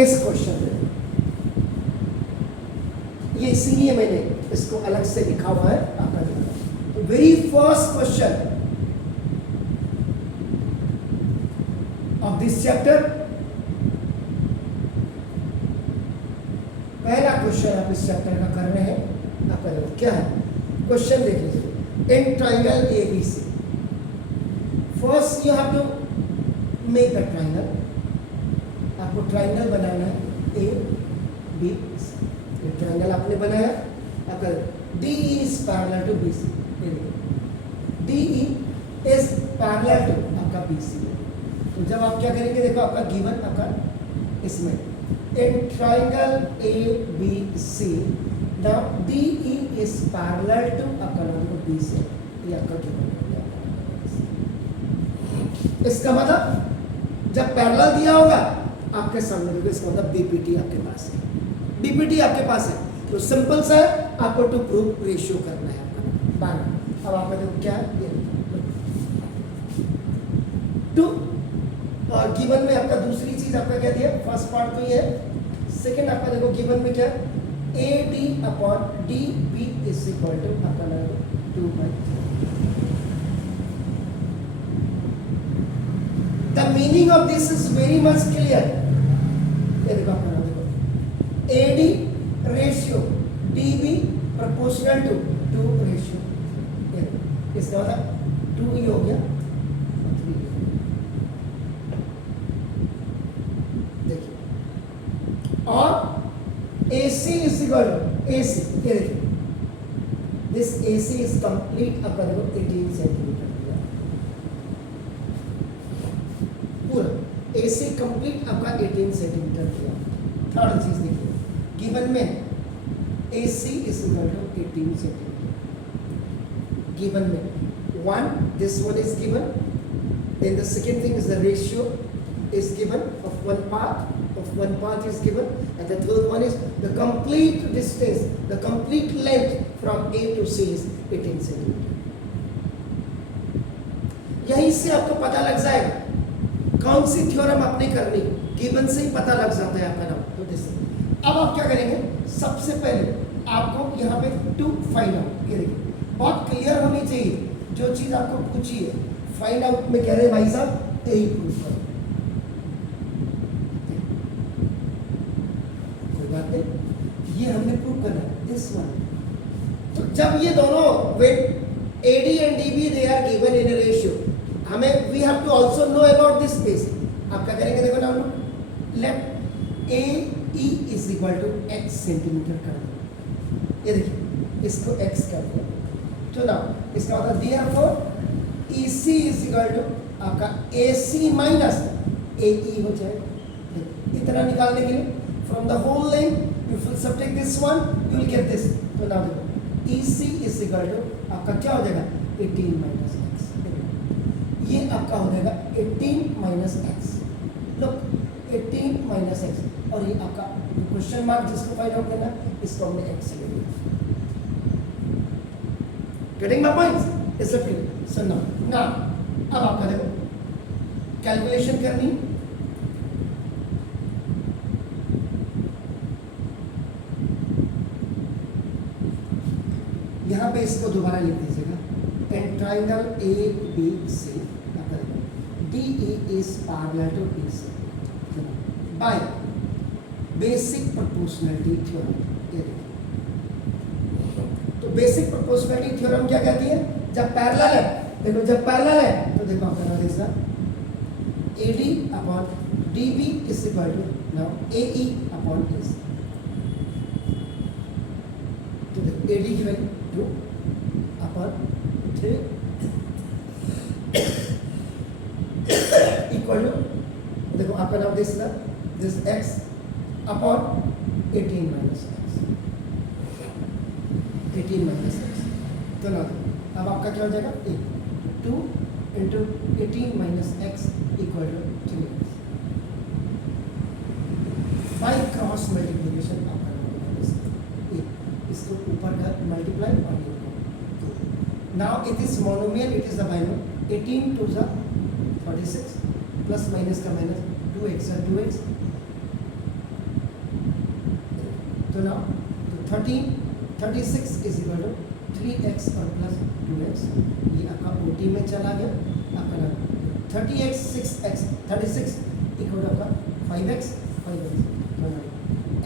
इस क्वेश्चन में ये इसीलिए मैंने इसको अलग से लिखा हुआ है आपका। Very first question of this chapter, पहला क्वेश्चन आप इस चैप्टर का कर रहे हैं आपका। देखो क्या है क्वेश्चन, देख लीजिए। In triangle ABC, first you have to make a triangle. आपको ट्राइंगल बनाना है ABC। ये ट्राइंगल आपने बनाया, अगर DE is parallel to BC, DE is parallel to आपका BC। तो जब आप क्या करेंगे, देखो आपका गिवन आपका इसमें in triangle ABC, now DE is parallel to आपका BC, ये आपका गिवन हो गया। इसका मतलब जब पैरेलल दिया होगा आपके सामने, देखो इसका मतलब BPT आपके पास है, BPT आपके पास है। तो सिंपल सा है, आपको टू प्रूव रेशियो करना है आपका 12। अब आपका देखो क्या है, टू, और गिवन में आपका दूसरी चीज आपका क्या दिया, फर्स्ट पार्ट तो ये है। सेकंड आपका देखो गिवन में क्या, AD upon DB is equal to आपका 2/3। The meaning of this is very much clear. ये देखो आपका देखो AD ratio DB proportional to 2 ratio, इसका मतलब 2 ही हो गया। देखिए, और AC is equal to AC, ये देखिए दिस AC इज कंप्लीट आपका देखो 18 सेंटीमीटर दिया पूरा, AC कंप्लीट आपका 18 सेंटीमीटर दिया। थर्ड चीज देखिए, गिवन में AC is equal to 18 centimeter, given में 1, this one is given, then the second thing is the ratio is given of one part is given, and the third one is the complete distance, the complete length from A to C is 18 centimeter। यहीं से आपको पता लग जाएगा कौन सी theorem आपने करनी, given से ही पता लग जाता है आपका नाम। तो दिस, अब आप क्या करेंगे, सबसे पहले आपको यहाँ पे 2 फाइंड आउट, ये देखिए बहुत क्लियर होनी चाहिए जो चीज आपको पूछी है। फाइंड आउट में कह रहे हैं भाई साहब यही प्रूफ करो, कोई बात नहीं, ये हमने प्रूव करना है दिस वन। तो जब ये दोनों wait AD and DB they are given in a ratio, हमें we have to also know about this space. आप क्या करेंगे, देखो now let AE is equal to x centimetre कर दो, ये देखिए इसको x कर दो। तो ना इसका मतलब therefore EC is equal to आपका AC माइनस AE हो जाएगा। इतना निकालने के लिए from the whole length you will subtract this one, you will get this. तो ना देखो EC इज इक्वल टू आपका क्या हो जाएगा, 18 माइनस x, ये आपका हो जाएगा 18 minus x। Look 18 minus x, और ये आपका क्वेश्चन मार्क जिसको फाइंड आउट करना इसको हमने x ले लिया। Getting my points? Is it clear? So now अब आपका देखो कैलकुलेशन करनी, यहाँ पे इसको दोबारा लिख दीजिएगा, इन triangle ABC DE is parallel to BC by basic proportionality theorem। ये देखिए, तो बेसिक प्रोपोर्शनलिटी थ्योरम क्या कहती है, जब पैरेलल है, देखो जब पैरेलल है तो देखो आपका इसका AD upon DB is equal to now AE upon AC। तो देखो AD की वैल्यू 2 अपॉन 3 इक्वल टू, देखो आपका now this x upon 18 minus x, 18 minus x। तो ना अब आपका क्या हो जाएगा, 2 into 18 minus x equal to 3x। By cross multiplication आपका इसको ऊपर का मल्टीप्लाई और now it is monomial, it is the binomial. 18 to the 36 plus minus का माइनस 2x और 2x तो ना तो 36 इज इक्वल टू 3x और प्लस 2x, ये आपका OT में चला गया आपका ना 30x 6x 36 इक्वल टू आपका 5x तो ना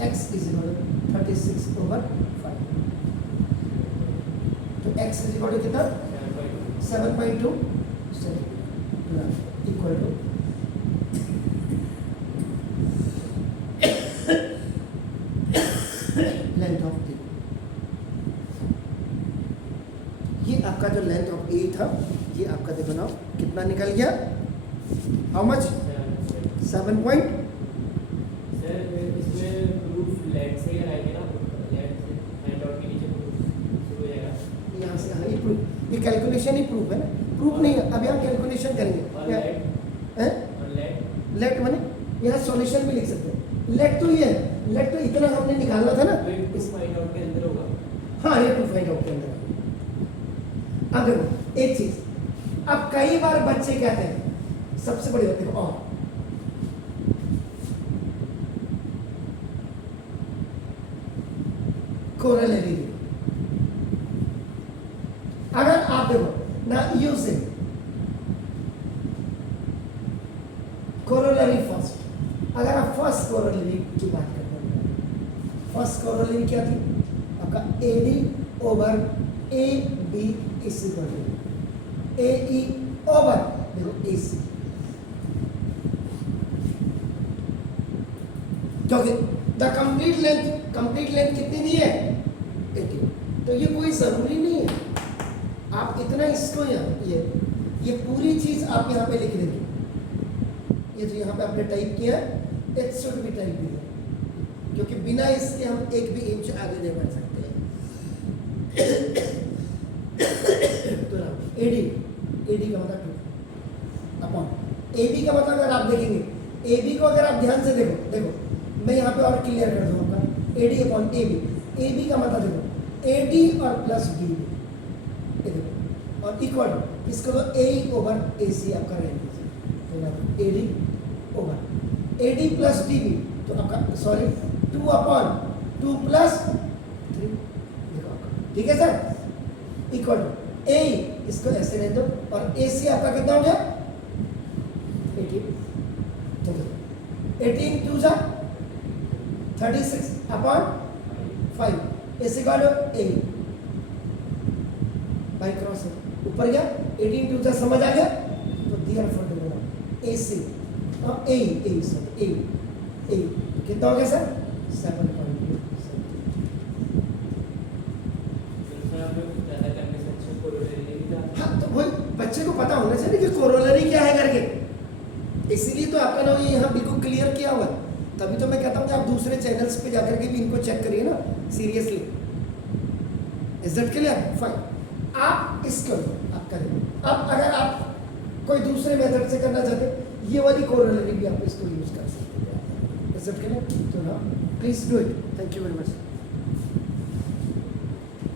x is equal to 36 over 5, तो x इज इक्वल टू कितना 7.2 equal to length of A, ये आपका जो लेंथ ऑफ ए था ये आपका देखो ना कितना निकल गया, हाउ मच 7 पॉइंट सर इसमें प्रूफ लेट से ही लगाएंगे ना, लेट से हैंड आउट के नीचे प्रूफ शुरू हो जाएगा यहाँ से, हाँ ये प्रूफ, ये कैलकुलेशन ही प्रूफ है ना, प्रूफ नहीं है अभी हम कैलकुलेशन और करेंगे लेट हैं और लेट लेट बने यहाँ सॉल्यूशन भी लिख सकते हैं, लेट तो ये है, लेट तो इतना हमने निकालना था ना, प्रूफ फाइंड आउट के अंदर होगा। हाँ ये टू फाइंड आउट के अंदर। अब देखो एक चीज, अब कई बार बच्चे कहते हैं सबसे बड़ी बात देखो, और कोरोलरी, अगर आप देखो ना यूजिंग कोरोलरी फर्स्ट, अगर आप फर्स्ट कोरोलरी की बात करते हैं, फर्स्ट कोरोलरी क्या थी आपका AD over AB is equal to AE over देखो AC, क्योंकि द कंप्लीट लेंथ कितनी दी है 80, तो ये कोई जरूरी नहीं है आप इतना इसको ये पूरी चीज आप यहाँ पे लिख देंगे, ये जो यहाँ पे आपने टाइप किया इट शुड बी टाइप दिया, क्योंकि बिना इसके हम एक भी इंच आगे नहीं बढ़ सकते हैं। तो ना AD का मतलब 2 अपॉन AB का मतलब अगर आप देखेंगे, AB को अगर आप ध्यान से देखो मैं यहाँ पे और क्लियर कर दूँ आपका AD अपॉन AB का मतलब देखो AD और प्लस DB ये देखो और इक्वल इसको तो AE ओवर AC आपका रहेंगे, तो ना AD over AD plus DB, तो आपका सॉरी 2 अपॉन 2 प्लस 3 देखो आपका, ठीक है सर, इक्वल टू A इसको ऐसे रहने दो और AC आपका कितना हो गया 18, तो 18 2 जा 36 upon 5 is equal to A by cross ऊपर गया 18 2 जा समझ आ गया, तो दियर फॉर द AC और A कितना हो गया सर 7.2। हाँ तो वही बच्चे को पता होना चाहिए कि कोरोलरी क्या है करके, इसीलिए तो आपका नाम ये यहाँ बिल्कुल क्लियर किया हुआ, तभी तो मैं कहता हूँ कि आप दूसरे चैनल्स पे जाकर के भी इनको चेक करिए ना seriously. Is that clear? Fine, आप इसको आप करें। अब अगर आप कोई दूसरे मेथड से करना चाहते हैं ये वाली कोरोलरी भी आप इसको यूज कर सकते हैं। Is that clear? तो ना please do it. Thank you very much.